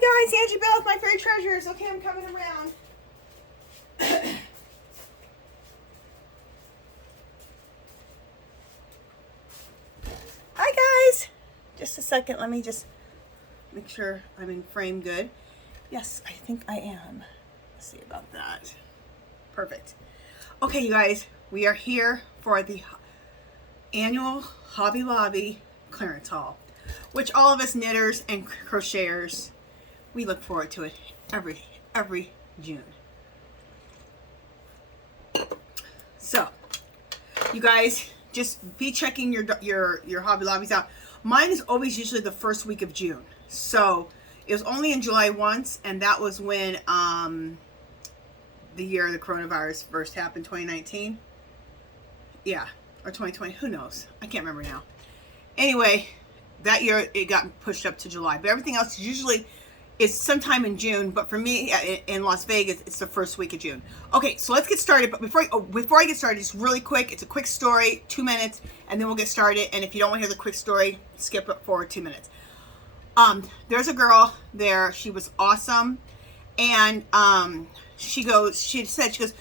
Hi guys, Angie Bell with My Fairy Treasures. Okay, I'm coming around. Hi guys. Just a second, let me just make sure I'm in frame good. Yes, I think I am. Let's see about that. Perfect. Okay, you guys, we are here for the annual Hobby Lobby clearance haul, which all of us knitters and crocheters, we look forward to it every June. So, you guys, just be checking your Hobby Lobbies out. Mine is always usually the first week of June. So, it was only in July once, and that was when the year the coronavirus first happened, 2019. Yeah, or 2020, who knows? I can't remember now. Anyway, that year it got pushed up to July, but everything else usually is sometime in June. But for me in Las Vegas, it's the first week of June. Okay, so let's get started. But before I get started, just really quick, it's a quick story, 2 minutes, and then we'll get started. And if you don't want to hear the quick story, skip it forward 2 minutes. There's a girl there. She was awesome, and she says,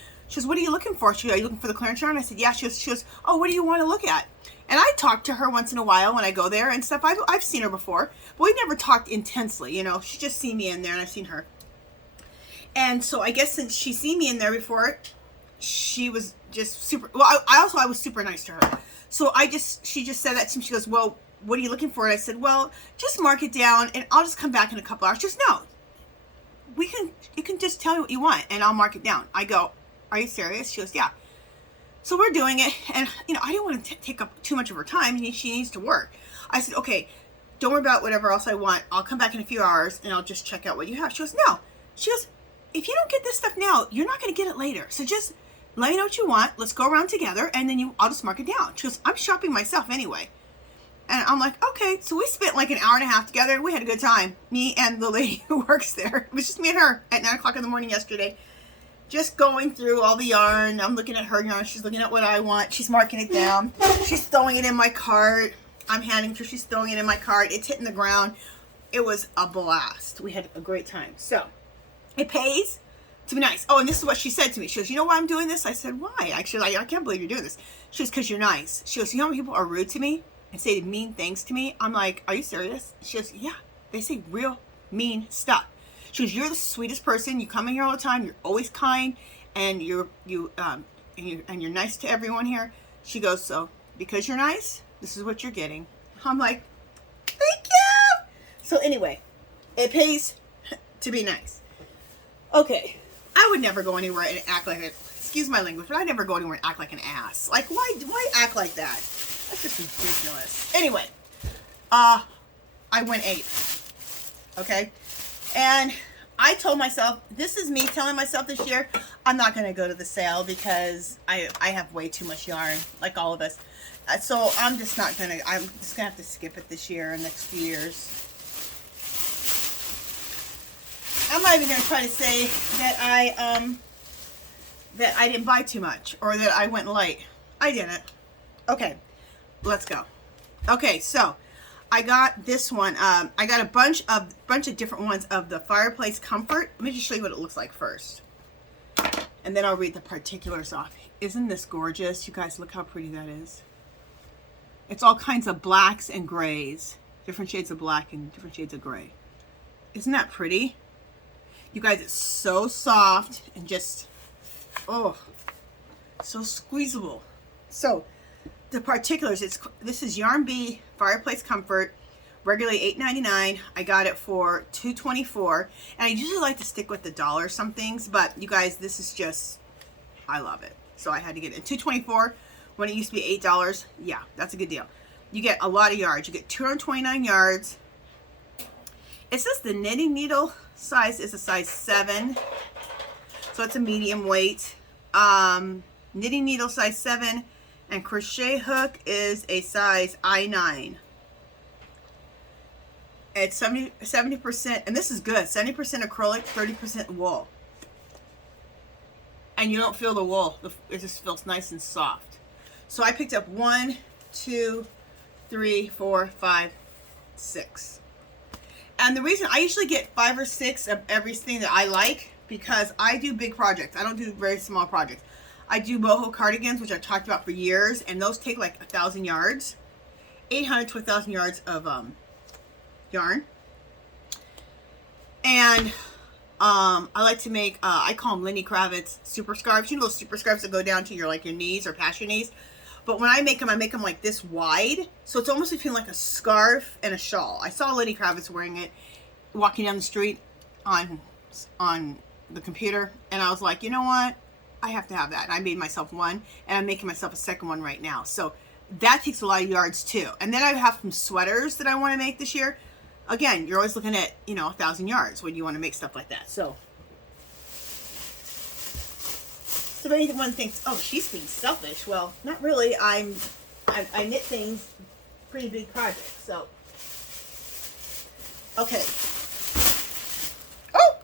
what are you looking for? She goes, are you looking for the clearance yarn? I said, yeah. She goes, oh, what do you want to look at? And I talk to her once in a while when I go there and stuff. I've seen her before, but we've never talked intensely, you know. She just seen me in there and I've seen her. And so I guess since she seen me in there before, she was just super, well, I was super nice to her. So she just said that to me. She goes, well, what are you looking for? And I said, well, just mark it down and I'll just come back in a couple hours. She goes, no, you can just tell me what you want and I'll mark it down. I go, are you serious? She goes, yeah. So we're doing it, and you know, I didn't want to take up too much of her time. She needs to work. I said, okay, don't worry about whatever else I want. I'll come back in a few hours and I'll just check out what you have. She goes, no. She goes, if you don't get this stuff now, you're not going to get it later. So just let me know what you want. Let's go around together, and then I'll just mark it down. She goes, I'm shopping myself anyway. And I'm like, okay. So we spent like an hour and a half together. We had a good time. Me and the lady who works there. It was just me and her at 9 o'clock in the morning yesterday. Just going through all the yarn. I'm looking at her yarn. She's looking at what I want. She's marking it down. She's throwing it in my cart. I'm handing it to her. She's throwing it in my cart. It's hitting the ground. It was a blast. We had a great time. So, it pays to be nice. Oh, and this is what she said to me. She goes, you know why I'm doing this? I said, why? Actually, I can't believe you're doing this. She goes, because you're nice. She goes, you know how many people are rude to me and say mean things to me? I'm like, are you serious? She goes, yeah. They say real mean stuff. She goes, you're the sweetest person. You come in here all the time. You're always kind, and you're nice to everyone here. She goes, so because you're nice, this is what you're getting. I'm like, thank you. So anyway, it pays to be nice. Okay, I would never go anywhere and act like excuse my language, but I'd never go anywhere and act like an ass. Like, why act like that? That's just ridiculous. Anyway, I went 8. Okay. And I told myself, this is me telling myself this year, I'm not going to go to the sale because I have way too much yarn, like all of us. So I'm just not going to, I'm just going to have to skip it this year and next few years. I'm not even going to try to say that I didn't buy too much or that I went light. I didn't. Okay, let's go. Okay, so I got this one. I got a bunch of different ones of the Fireplace Comfort. Let me just show you what it looks like first, and then I'll read the particulars off. Isn't this gorgeous? You guys, look how pretty that is. It's all kinds of blacks and grays, different shades of black and different shades of gray. Isn't that pretty? You guys, it's so soft and just, oh, so squeezable. So the particulars, this is Yarn Bee Fireplace Comfort, regularly $8.99. I got it for $2.24, and I usually like to stick with the dollar some things, but you guys, this is just, I love it. So I had to get it. $2.24 when it used to be $8. Yeah, that's a good deal. You get a lot of yards. You get 229 yards. It says the knitting needle size is a size 7, so it's a medium weight. Knitting needle size 7. And crochet hook is a size I9. It's 70%, and this is good, 70% acrylic, 30% wool. And you don't feel the wool. It just feels nice and soft. So I picked up 1, 2, 3, 4, 5, 6. And the reason I usually get 5 or 6 of everything that I like, because I do big projects. I don't do very small projects. I do boho cardigans, which I've talked about for years, and those take like 1,000 yards, 800 to 1,000 yards of yarn. And I like to make, I call them Lenny Kravitz super scarves. You know those super scarves that go down to your, like, your knees or past your knees? But when I make them like this wide. So it's almost between like a scarf and a shawl. I saw Lenny Kravitz wearing it, walking down the street on the computer. And I was like, you know what? I have to have that. And I made myself one. And I'm making myself a second one right now. So that takes a lot of yards too. And then I have some sweaters that I want to make this year. Again, you're always looking at, you know, 1,000 yards when you want to make stuff like that. So if anyone thinks, oh, she's being selfish, well, not really. I knit things, pretty big projects. So, okay. Oh,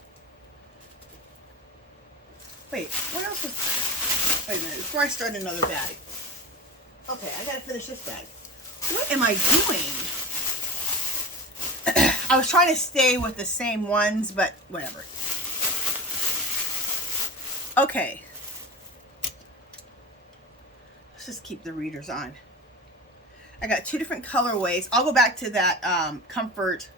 wait, what else was? Wait a minute, before I start another bag. Okay, I gotta finish this bag. What am I doing? I was trying to stay with the same ones, but whatever. Okay. Let's just keep the readers on. I got 2 different colorways. I'll go back to that comfort,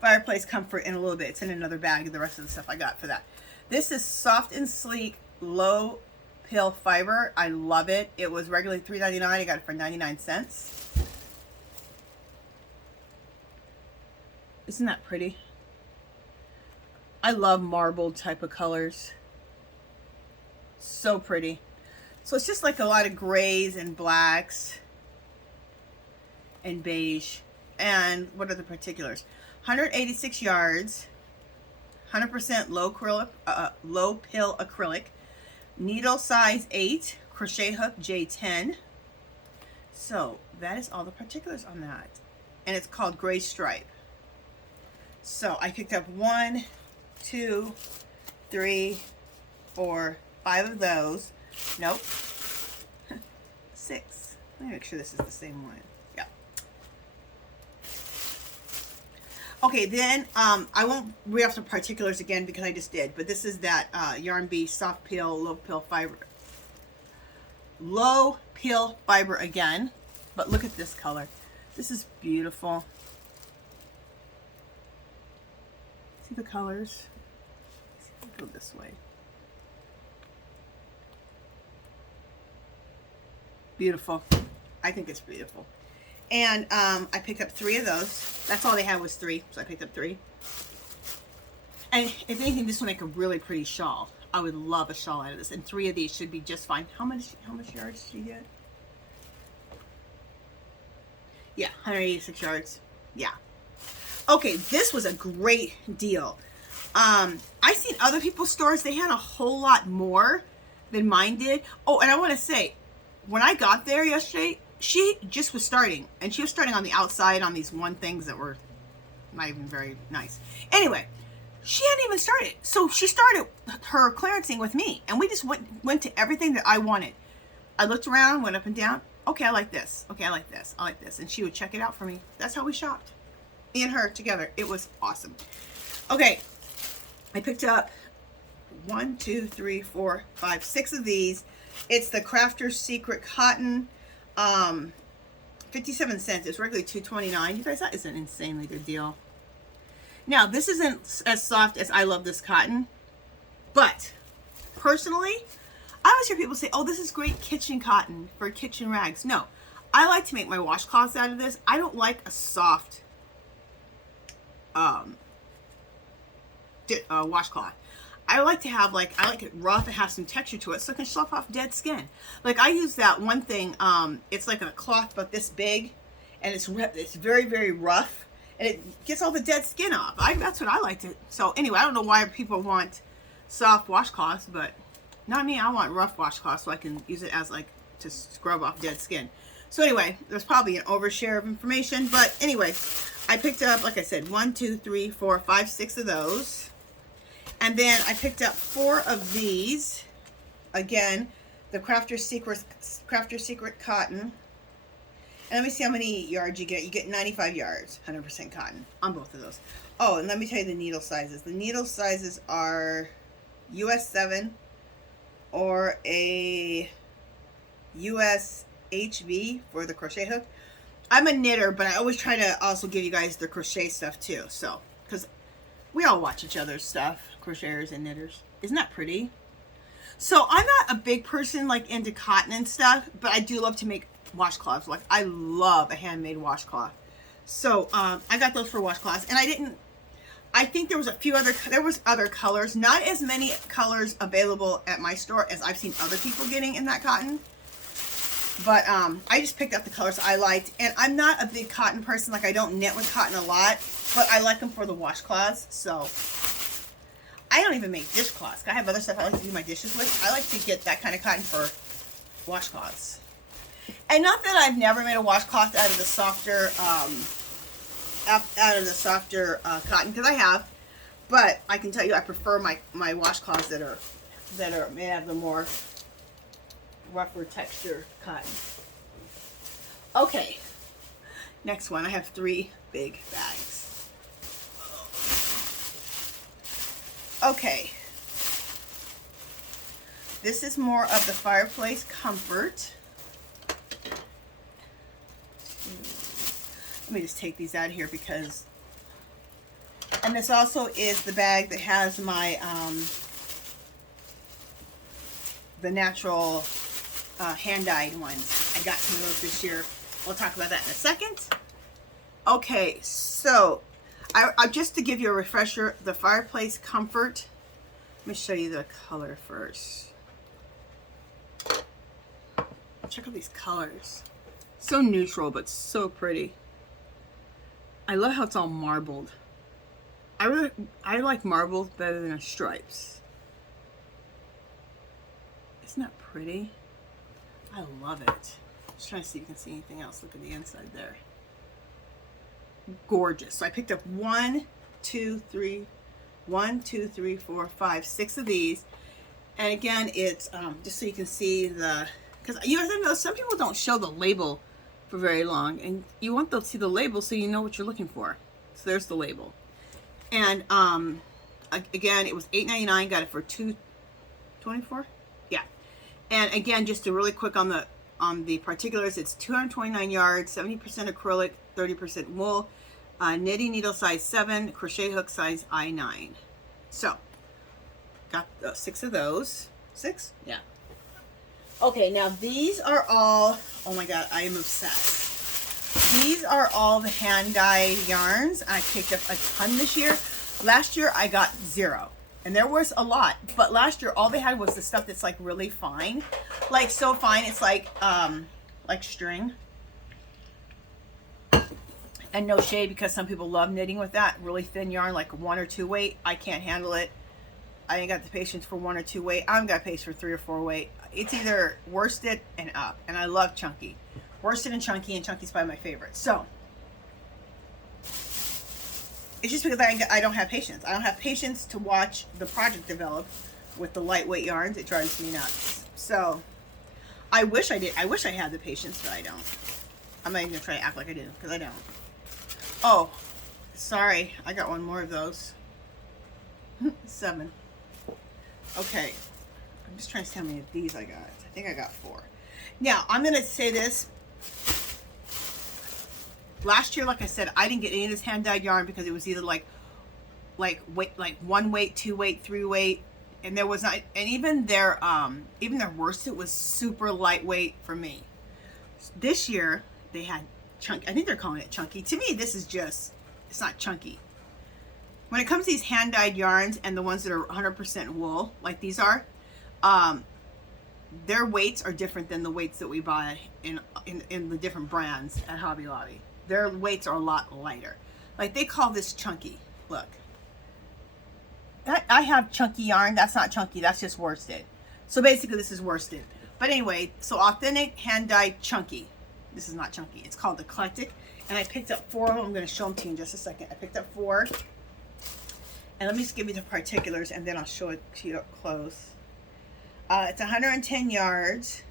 fireplace comfort in a little bit. It's in another bag, the rest of the stuff I got for that. This is soft and sleek, low pill fiber. I love it. It was regularly $3.99. I got it for 99 cents. Isn't that pretty? I love marbled type of colors. So pretty. So it's just like a lot of grays and blacks and beige. And what are the particulars? 186 yards, 100% low pill acrylic, needle size 8, crochet hook J10. So that is all the particulars on that. And it's called Gray Stripe. So I picked up 1, 2, 3, 4, 5 of those. Nope. 6. Let me make sure this is the same one. Yeah. Okay, then I won't read off the particulars again because I just did. But this is that Yarn Bee soft peel, low peel fiber. Low peel fiber again. But look at this color. This is beautiful. See the colors? Let's go this way. Beautiful. I think it's beautiful. And I picked up 3 of those. That's all they had was 3, so I picked up 3. And if anything, this will make a really pretty shawl. I would love a shawl out of this. And 3 of these should be just fine. How much yards did you get? Yeah, 186 yards. Yeah. Okay, this was a great deal. I seen other people's stores, they had a whole lot more than mine did. Oh, and I want to say, when I got there yesterday, she just was starting. And she was starting on the outside on these one things that were not even very nice. Anyway, she hadn't even started. So she started her clearancing with me. And we just went to everything that I wanted. I looked around, went up and down. Okay, I like this. Okay, I like this. I like this. And she would check it out for me. That's how we shopped. Me and her together. It was awesome. Okay, I picked up 1, 2, 3, 4, 5, 6 of these. It's the Crafter's Secret Cotton. 57 cents. It's regularly $2.29. You guys, that is an insanely good deal. Now, this isn't as soft as I love this cotton, but personally, I always hear people say, oh, this is great kitchen cotton for kitchen rags. No, I like to make my washcloths out of this. I don't like a soft washcloth. I like to have I like it rough and have some texture to it so I can slough off dead skin. Like I use that one thing, it's like a cloth about this big and it's very, very rough and it gets all the dead skin off. That's what I like to, so anyway, I don't know why people want soft washcloths, but not me. I want rough washcloths so I can use it as to scrub off dead skin. So anyway, there's probably an overshare of information, but anyway, I picked up, like I said, 1, 2, 3, 4, 5, 6 of those. And then I picked up 4 of these. Again, the Crafter's Secret Cotton. And let me see how many yards you get. You get 95 yards, 100% cotton on both of those. Oh, and let me tell you the needle sizes. The needle sizes are US 7 or a US HV for the crochet hook. I'm a knitter, but I always try to also give you guys the crochet stuff too. So, because we all watch each other's stuff, crocheters and knitters. Isn't that pretty? So I'm not a big person like into cotton and stuff, but I do love to make washcloths. Like I love a handmade washcloth. So I got those for washcloths, and I think there was other colors, not as many colors available at my store as I've seen other people getting in that cotton. But I just picked up the colors I liked, and I'm not a big cotton person. Like I don't knit with cotton a lot, but I like them for the washcloths. So I don't even make dishcloths. I have other stuff I like to do my dishes with. I like to get that kind of cotton for washcloths. And not that I've never made a washcloth out of the softer, cotton, because I have. But I can tell you, I prefer my washcloths that are made out of the more rougher texture cotton. Okay, next one. I have 3 big bags. Okay, this is more of the Fireplace Comfort. Let me just take these out of here because, and this also is the bag that has my the natural hand-dyed ones. I got some of those this year. We'll talk about that in a second. Okay, so I just to give you a refresher, the Fireplace Comfort. Let me show you the color first. Check out these colors. So neutral, but so pretty. I love how it's all marbled. I like marbles better than stripes. Isn't that pretty? I love it. Just trying to see if you can see anything else. Look at the inside there. Gorgeous. So I picked up 1, 2, 3, 4, 5, 6 of these. And again, it's just so you can see the, because you guys know some people don't show the label for very long, and you want them to see the label so you know what you're looking for. So there's the label. And again, it was $8.99. Got it for $2.24. Yeah. And again, just to really quick on the particulars, it's 229 yards, 70% acrylic, 30% wool, knitting needle size 7, crochet hook size I9. So got 6 of those. 6? Yeah. Okay, now these are all, oh my god, I am obsessed. These are all the hand-dyed yarns. I picked up a ton this year. Last year I got 0. And there was a lot, but last year all they had was the stuff that's like really fine. Like so fine, it's like string. And no shade, because some people love knitting with that really thin yarn, like 1 or 2 weight. I can't handle it. I ain't got the patience for 1 or 2 weight. I've got patience for 3 or 4 weight. It's either worsted and up, and I love chunky. Worsted and chunky's probably my favorite. So it's just because I don't have patience. I don't have patience to watch the project develop with the lightweight yarns. It drives me nuts. So I wish I did. I wish I had the patience, but I don't. I'm not even gonna try to act like I do, because I don't. Oh, sorry. I got one more of those. 7. Okay. I'm just trying to see how many of these I got. I think I got 4. Now, I'm going to say this. Last year, like I said, I didn't get any of this hand-dyed yarn because it was either like 1 weight, 2 weight, 3 weight, and there was not, and even their worsted was super lightweight for me. This year, they had chunky. I think they're calling it chunky. To me, this is just, it's not chunky. When it comes to these hand-dyed yarns and the ones that are 100% wool, like these are, their weights are different than the weights that we buy in the different brands at Hobby Lobby. Their weights are a lot lighter. Like they call this chunky. Look. I have chunky yarn. That's not chunky. That's just worsted. So basically this is worsted. But anyway, so authentic hand-dyed chunky. This is not chunky. It's called Eclectic. And I picked up 4 of them. I'm going to show them to you in just a second. I picked up 4. And let me just give you the particulars and then I'll show it to you up close. It's 110 yards.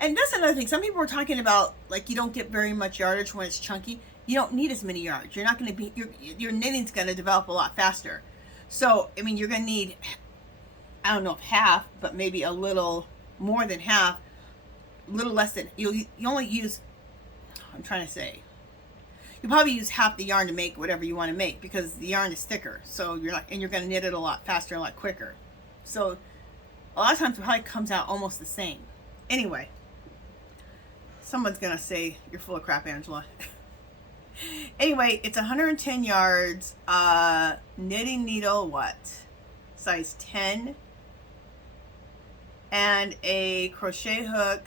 And that's another thing. Some people are talking about, like, you don't get very much yardage when it's chunky. You don't need as many yards. You're not going to be, your knitting's going to develop a lot faster. So, I mean, you're going to need, I don't know if half, but maybe a little more than half, a little less than, you only use, I'm trying to say, you probably use half the yarn to make whatever you want to make, because the yarn is thicker. So you're not, and you're going to knit it a lot faster and a lot quicker. So a lot of times it probably comes out almost the same. Anyway, someone's going to say, you're full of crap, Angela. Anyway, it's 110 yards, knitting needle, what? Size 10. And a crochet hook.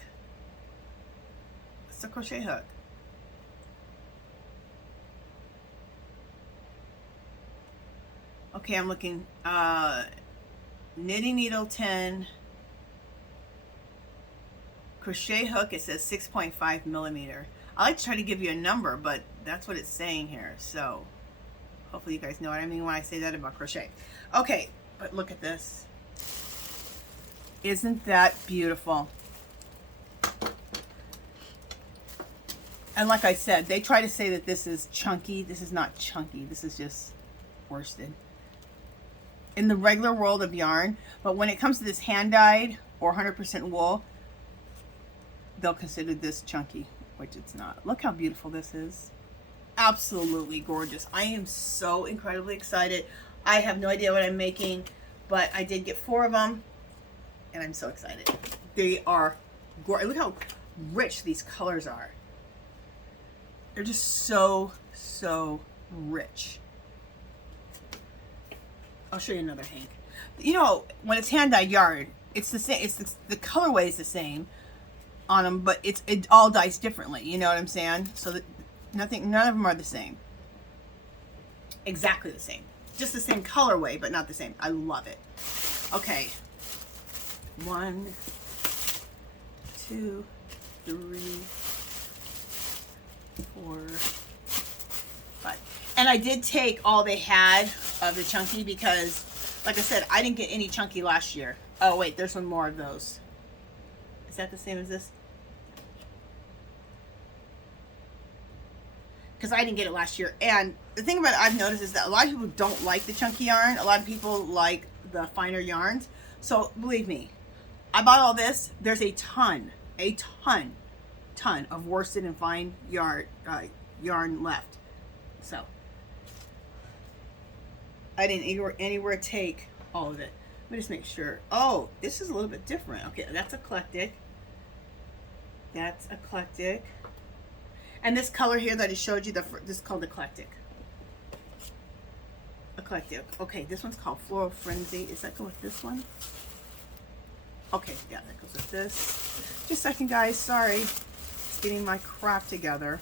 It's a crochet hook. Okay, I'm looking, knitting needle 10. Crochet hook, it says 6.5 millimeter. I like to try to give you a number, but that's what it's saying here. So hopefully you guys know what I mean when I say that about crochet. Okay, but look at this. Isn't that beautiful? And like I said, they try to say that this is chunky. This is not chunky. This is just worsted. In the regular world of yarn, but when it comes to this hand-dyed or 100% wool, they'll consider this chunky, which it's not. Look how beautiful this is. Absolutely gorgeous. I am so incredibly excited. I have no idea what I'm making, but I did get 4 of them, and I'm so excited. They are gorgeous. Look how rich these colors are. They're just so, so rich. I'll show you another Hank. You know, when it's hand-dyed yarn, it's the same. It's the colorway is the same on them, but it all dyes differently. You know what I'm saying? So that none of them are the same. Exactly the same. Just the same colorway, but not the same. I love it. Okay. 1, 2, 3, 4, 5. And I did take all they had of the chunky because, like I said, I didn't get any chunky last year. Oh, wait, there's one more of those. Is that the same as this? Because I didn't get it last year. And the thing about it I've noticed is that a lot of people don't like the chunky yarn. A lot of people like the finer yarns. So, believe me, I bought all this. There's a ton of worsted and fine yarn left. So I didn't anywhere take all of it. Let me just make sure. Oh, this is a little bit different. Okay, that's eclectic. That's eclectic. And this color here that I showed you, this is called eclectic. Eclectic. Okay, this one's called Floral Frenzy. Is that go with this one? Okay, yeah, that goes with this. Just a second, guys. Sorry. Just getting my crap together.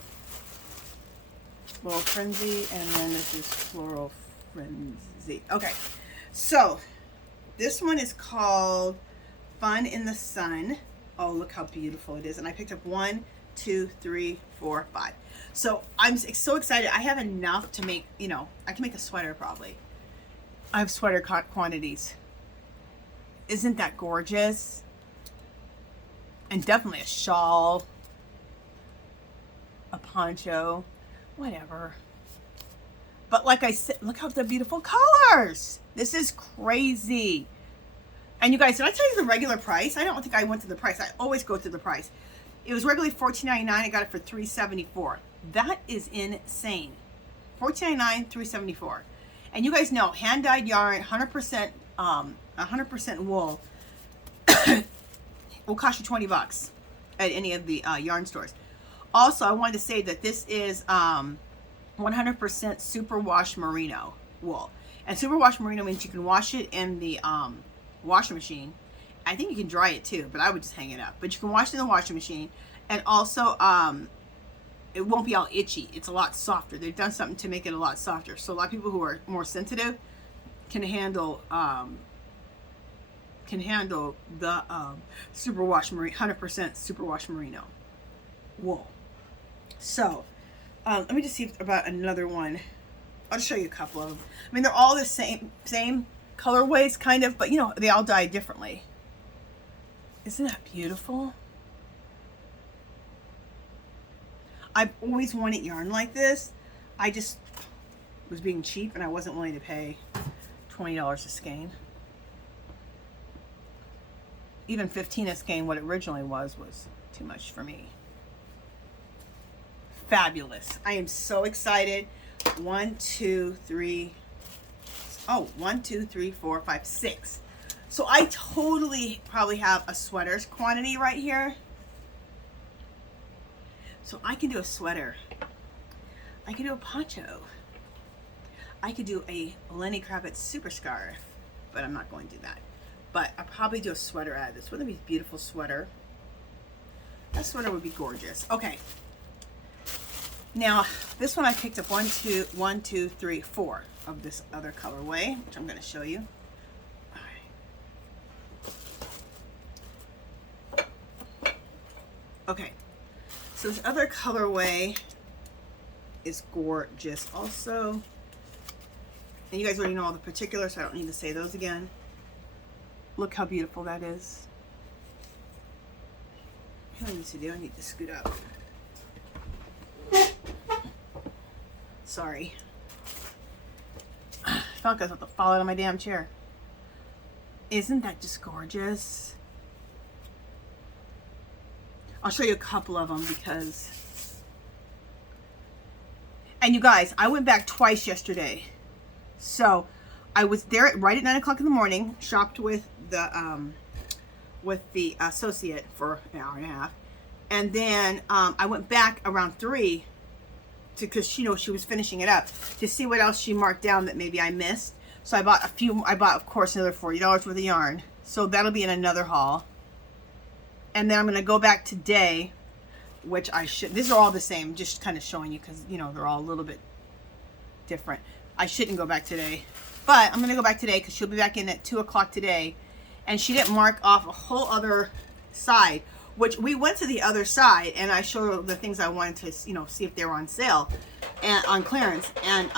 Floral Frenzy, and then this is Floral Frenzy. Okay, so this one is called Fun in the Sun. Oh, look how beautiful it is. And I picked up 1, 2, 3, 4, 5. So I'm so excited. I have enough to make, you know, I can make a sweater probably. I have sweater quantities. Isn't that gorgeous? And definitely a shawl, a poncho, whatever. But like I said, look how the beautiful colors. This is crazy. And you guys, did I tell you the regular price? I don't think I went to the price. I always go to the price. It was regularly $14.99. I got it for $3.74. That is insane. $14.99, $3.74. And you guys know, hand-dyed yarn, 100% wool will cost you $20 at any of the yarn stores. Also, I wanted to say that this is 100% superwash merino wool. And superwash merino means you can wash it in the washing machine. I think you can dry it too, but I would just hang it up. But you can wash it in the washing machine. And also, it won't be all itchy. It's a lot softer. They've done something to make it a lot softer. So a lot of people who are more sensitive can handle the superwash merino, 100% superwash merino wool. So let me just see about another one. I'll show you a couple of them. I mean, they're all the same colorways, kind of, but you know, they all dye differently. Isn't that beautiful? I've always wanted yarn like this. I just was being cheap and I wasn't willing to pay $20 a skein. Even 15 a skein, what it originally was too much for me. Fabulous. I am so excited. 1, 2, 3. Oh, 1, 2, 3, 4, 5, 6. So I totally probably have a sweater's quantity right here. So I can do a sweater. I can do a poncho. I could do a Lenny Kravitz super scarf, but I'm not going to do that. But I'll probably do a sweater out of this. Wouldn't it be a beautiful sweater? That sweater would be gorgeous. Okay. Now, this one I picked up 1, 2, 3, 4 of this other colorway, which I'm going to show you. All right. Okay. So this other colorway is gorgeous also. And you guys already know all the particulars, so I don't need to say those again. Look how beautiful that is. What I need to do, I need to scoot up. Sorry. I felt like I was about to fall out of my damn chair. Isn't that just gorgeous? I'll show you a couple of them because... And you guys, I went back twice yesterday. So I was there right at 9 o'clock in the morning, shopped with the associate for an hour and a half. And then I went back around 3 because she was finishing it up to see what else she marked down that maybe I missed. So I bought of course another $40 worth of yarn. So that'll be in another haul. And then I'm going to go back today, which I should, these are all the same, just kind of showing you because, you know, they're all a little bit different. I shouldn't go back today, but I'm going to go back today because she'll be back in at 2 o'clock today. And she didn't mark off a whole other side, which we went to the other side and I showed her the things I wanted to, you know, see if they were on sale and on clearance. And,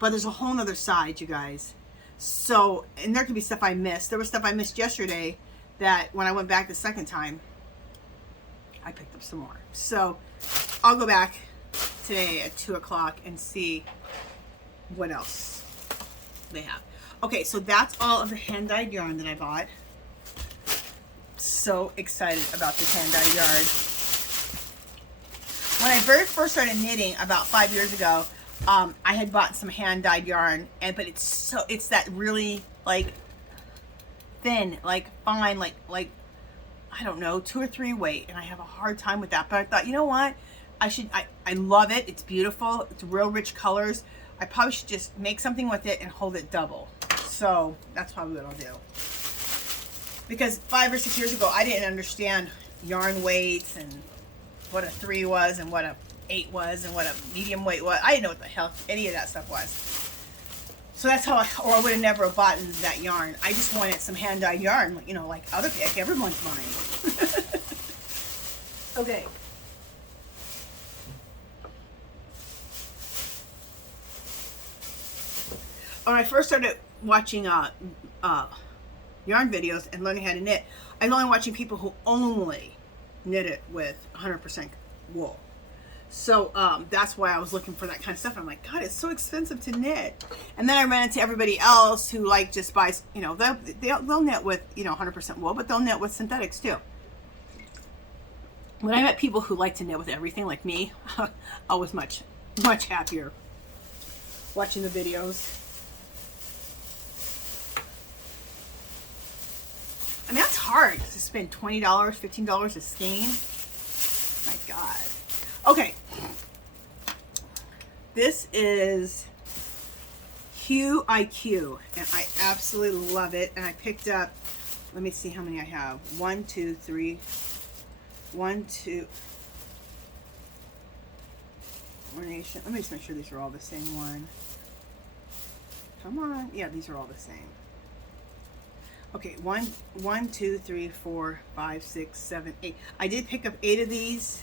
but there's a whole nother side, you guys. So, and there could be stuff I missed. There was stuff I missed yesterday that when I went back the second time, I picked up some more. So I'll go back today at 2 o'clock and see what else they have. Okay, so that's all of the hand-dyed yarn that I bought. So excited about this hand-dyed yarn. When I very first started knitting about 5 years ago, I had bought some hand-dyed yarn, but it's that really like thin, like fine, like I don't know, 2 or 3 weight, and I have a hard time with that. But I thought, you know what? I love it. It's beautiful. It's real rich colors. I probably should just make something with it and hold it double. So that's probably what I'll do. Because 5 or 6 years ago, I didn't understand yarn weights and what a 3 was and what a 8 was and what a medium weight was. I didn't know what the hell any of that stuff was. So that's how I would have never bought that yarn. I just wanted some hand-dyed yarn, you know, like everyone's buying. Okay. When I first started watching yarn videos and learning how to knit, I was only watching people who only knit it with 100% wool. So that's why I was looking for that kind of stuff. And I'm like, God, it's so expensive to knit. And then I ran into everybody else who like just buys, you know, they'll knit with, you know, 100% wool, but they'll knit with synthetics too. When I met people who like to knit with everything like me, I was much happier watching the videos. I mean, that's hard to spend $20, $15 a skein. My God. Okay. This is Hue IQ, and I absolutely love it. And I picked up, let me see how many I have. 1, 2, 3. 1, 2. Coronation. Let me just make sure these are all the same one. Come on. Yeah, these are all the same. Okay, 1, 2, 3, 4, 5, 6, 7, 8. I did pick up 8 of these.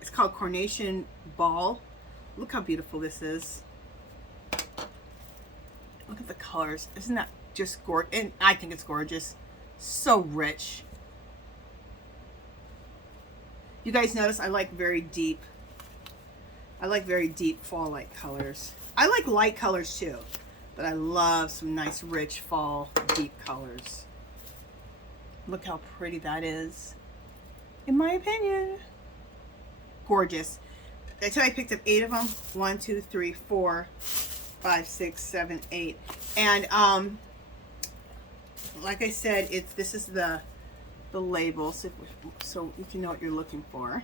It's called Coronation Ball. Look how beautiful this is. Look at the colors. Isn't that just gorgeous? And I think it's gorgeous. So rich. You guys notice I like very deep fall-like colors. I like light colors too, but I love some nice rich fall deep colors. Look how pretty that is, in my opinion. Gorgeous. I tell you, I picked up 8 of them. 1, 2, 3, 4, 5, 6, 7, 8. And like I said, this is the label, so you can know what you're looking for.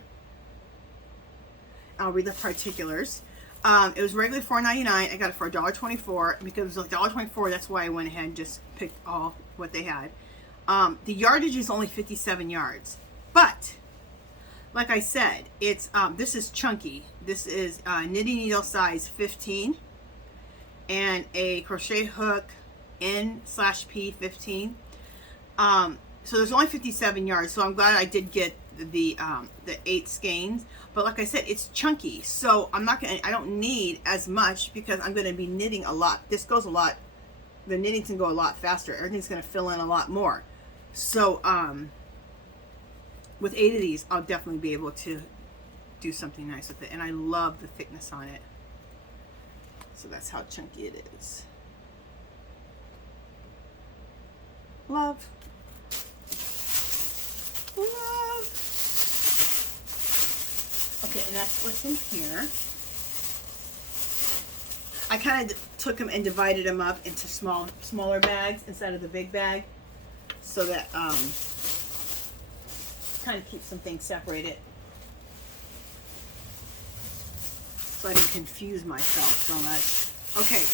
I'll read the particulars. It was regularly $4.99. I got it for $1.24 because it was $1.24. That's why I went ahead and just picked all what they had. The yardage is only 57 yards, but like I said, it's this is chunky. This is knitting needle size 15 and a crochet hook N/P 15. So there's only 57 yards, so I'm glad I did get the 8 skeins. But like I said, it's chunky, so I don't need as much because I'm gonna be knitting a lot. This goes a lot, the knitting can go a lot faster. Everything's gonna fill in a lot more. So with 8 of these, I'll definitely be able to do something nice with it. And I love the thickness on it. So that's how chunky it is. Love. Love. Okay, and that's what's in here. I kind of took them and divided them up into smaller bags instead of the big bag, so that kind of keeps some things separated, so I didn't confuse myself so much. Okay,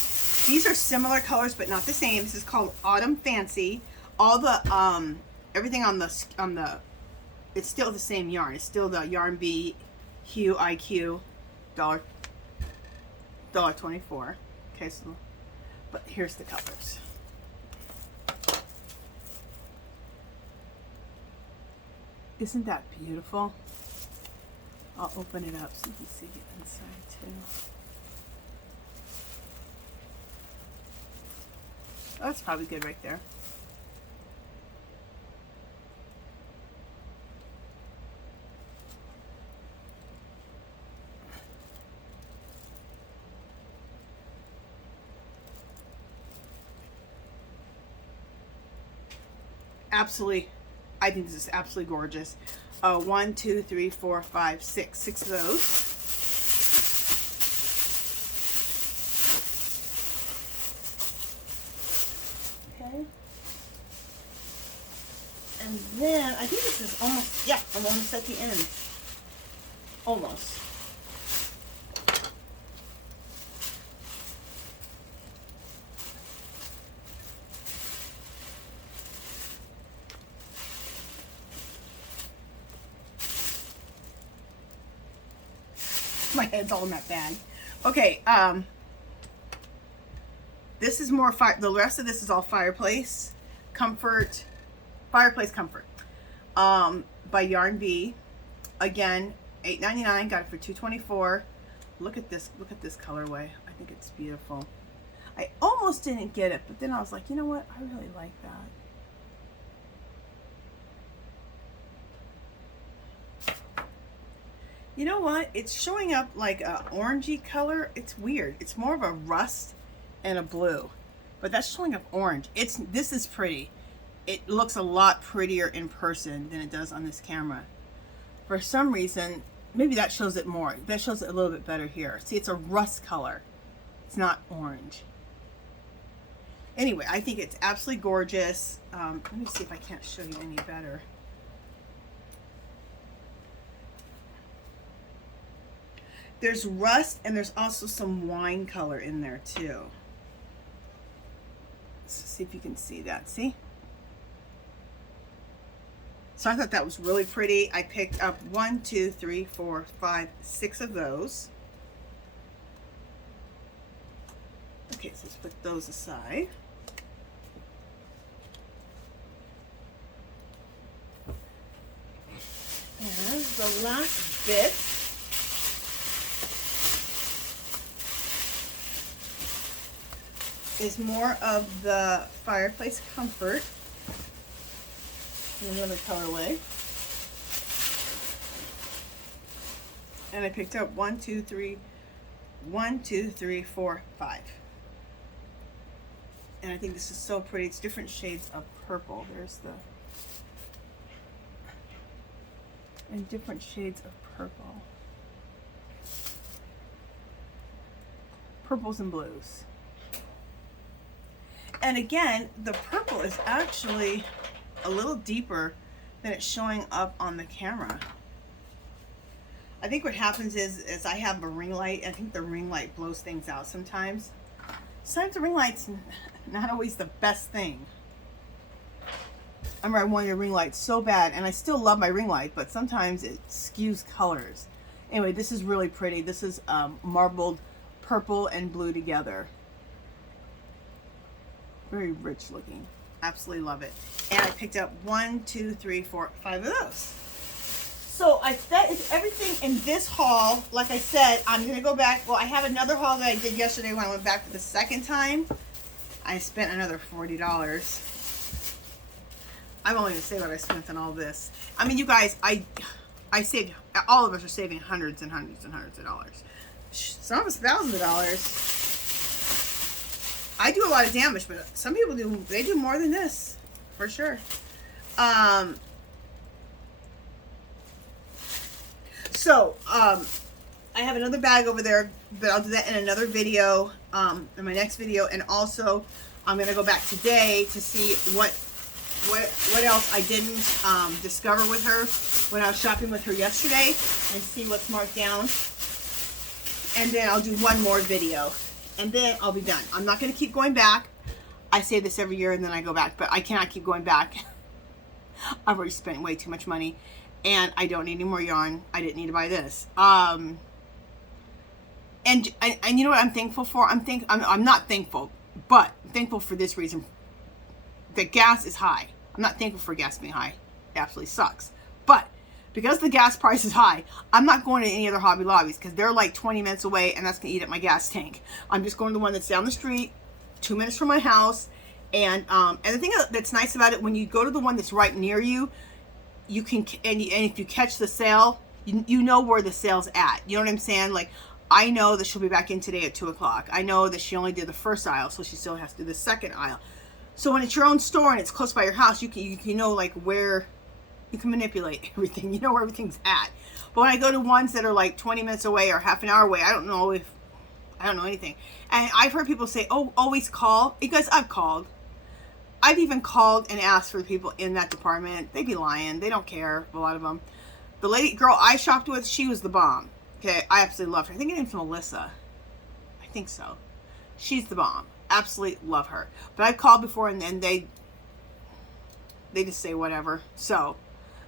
these are similar colors but not the same. This is called Autumn Fancy. All the everything on the it's still the same yarn. It's still the Yarn Bee Hue IQ $1.24. Okay, so but here's the colors. Isn't that beautiful? I'll open it up so you can see it inside too. Oh, that's probably good right there. Absolutely, I think this is absolutely gorgeous. 1, 2, 3, 4, 5, 6. 6 of those. Okay. And then I think this is almost, yeah, I'm almost at the end. Almost. My head's all in that bag. Okay, this is more the rest of this is all Fireplace Comfort by Yarn Bee. Again, $8.99, got it for $2.24. Look at this colorway. I think it's beautiful. I almost didn't get it, but then I was like, you know what, I really like that. You know what? It's showing up like a orangey color. It's weird. It's more of a rust and a blue, but that's showing up orange. This is pretty. It looks a lot prettier in person than it does on this camera. For some reason, maybe that shows it more. That shows it a little bit better here. See, it's a rust color. It's not orange. Anyway, I think it's absolutely gorgeous. Let me see if I can't show you any better. There's rust and there's also some wine color in there too. Let's see if you can see that. See? So I thought that was really pretty. I picked up 1, 2, 3, 4, 5, 6 of those. Okay, so let's put those aside. And the last bit is more of the Fireplace Comfort in another colorway. And I picked up 1, 2, 3, 1, 2, 3, 4, 5. And I think this is so pretty. It's different shades of purple. There's the... And different shades of purple. Purples and blues. And again, the purple is actually a little deeper than it's showing up on the camera. I think what happens is I have a ring light. I think the ring light blows things out sometimes. Sometimes the ring light's not always the best thing. I remember I wanted a ring light so bad, and I still love my ring light, but sometimes it skews colors. Anyway, this is really pretty. This is marbled purple and blue together. Very rich looking. Absolutely love it. And I picked up 1, 2, 3, 4, 5 of those. So that is everything in this haul. Like I said, I'm going to go back. Well, I have another haul that I did yesterday when I went back for the second time. I spent another $40. I'm only going to say what I spent on all this. I mean, you guys, I saved, all of us are saving hundreds and hundreds and hundreds of dollars. Some of us thousands of dollars. I do a lot of damage, but some people do, they do more than this, for sure. I have another bag over there, but I'll do that in another video, in my next video. And also, I'm going to go back today to see what else I didn't discover with her when I was shopping with her yesterday, and see what's marked down. And then I'll do one more video, and then I'll be done. I'm not going to keep going back. I say this every year and then I go back, but I cannot keep going back. I've already spent way too much money, and I don't need any more yarn. I didn't need to buy this. And you know what I'm thankful for? I'm not thankful, but thankful for this reason. The gas is high. I'm not thankful for gas being high. It absolutely sucks. But because the gas price is high, I'm not going to any other Hobby Lobbies because they're like 20 minutes away, and that's going to eat up my gas tank. I'm just going to the one that's down the street, 2 minutes from my house. And the thing that's nice about it, when you go to the one that's right near you, you can, and if you catch the sale, you know where the sale's at. You know what I'm saying? Like, I know that she'll be back in today at 2 o'clock. I know that she only did the first aisle, so she still has to do the second aisle. So when it's your own store and it's close by your house, you can know like where you can manipulate everything. You know where everything's at. But when I go to ones that are like 20 minutes away or half an hour away, I don't know anything. And I've heard people say, "Oh, always call." You guys, I've called. I've even called and asked for the people in that department. They'd be lying. They don't care, a lot of them. The girl I shopped with, she was the bomb. Okay, I absolutely loved her. I think her name's Melissa. I think so. She's the bomb. Absolutely love her. But I've called before, and then they just say whatever. So,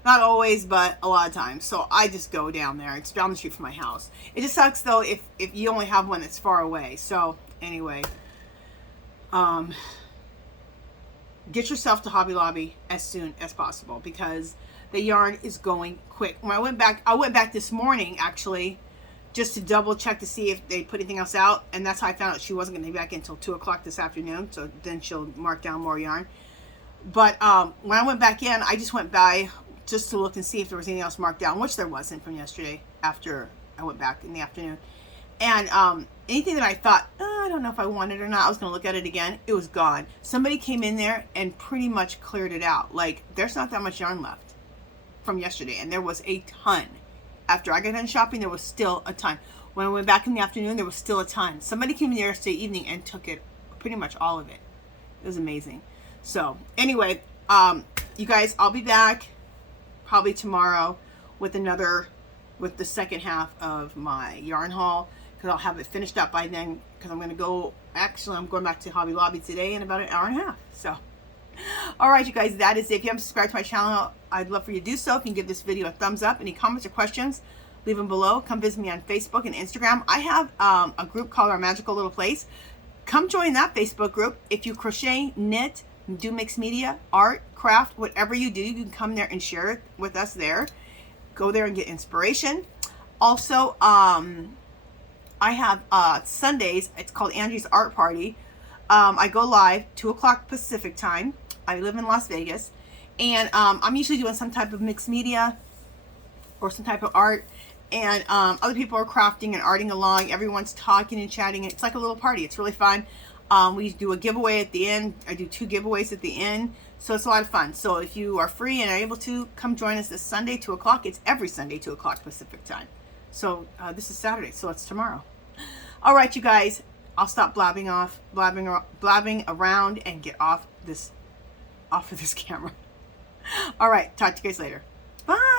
not always, but a lot of times. So I just go down there. It's down the street from my house. It just sucks though if you only have one that's far away. So anyway, get yourself to Hobby Lobby as soon as possible because the yarn is going quick. When I went back this morning actually, just to double check to see if they put anything else out, and that's how I found out she wasn't going to be back until 2 o'clock this afternoon. So then she'll mark down more yarn. But when I went back in, I just went by just to look and see if there was anything else marked down, which there wasn't from yesterday after I went back in the afternoon. And anything that I thought, I don't know if I want it or not, I was going to look at it again, it was gone. Somebody came in there and pretty much cleared it out. Like, there's not that much yarn left from yesterday, and there was a ton. After I got done shopping, there was still a ton. When I went back in the afternoon, there was still a ton. Somebody came in there yesterday evening and took it, pretty much all of it. It was amazing. So anyway, you guys, I'll be back probably tomorrow with the second half of my yarn haul, because I'll have it finished up by then, because I'm going to go, actually I'm going back to Hobby Lobby today in about an hour and a half. So all right, you guys, that is it. If you haven't subscribed to my channel, I'd love for you to do so. If you can give this video a thumbs up. Any comments or questions, leave them below. Come visit me on Facebook and Instagram. I have a group called Our Magical Little Place. Come join that Facebook group. If you crochet, knit, do mixed media, art, craft, whatever you do, you can come there and share it with us there. Go there and get inspiration. Also, I have Sundays. It's called Angie's Art Party. I go live 2 o'clock Pacific time. I live in Las Vegas, and I'm usually doing some type of mixed media or some type of art, And other people are crafting and arting along. Everyone's talking and chatting. It's like a little party. It's really fun. We do a giveaway at the end. I do 2 giveaways at the end. So it's a lot of fun. So if you are free and are able to, come join us this Sunday, 2 o'clock. It's every Sunday, 2 o'clock Pacific time. So this is Saturday, so it's tomorrow. All right, you guys. I'll stop blabbing around and get off of this camera. All right, talk to you guys later. Bye.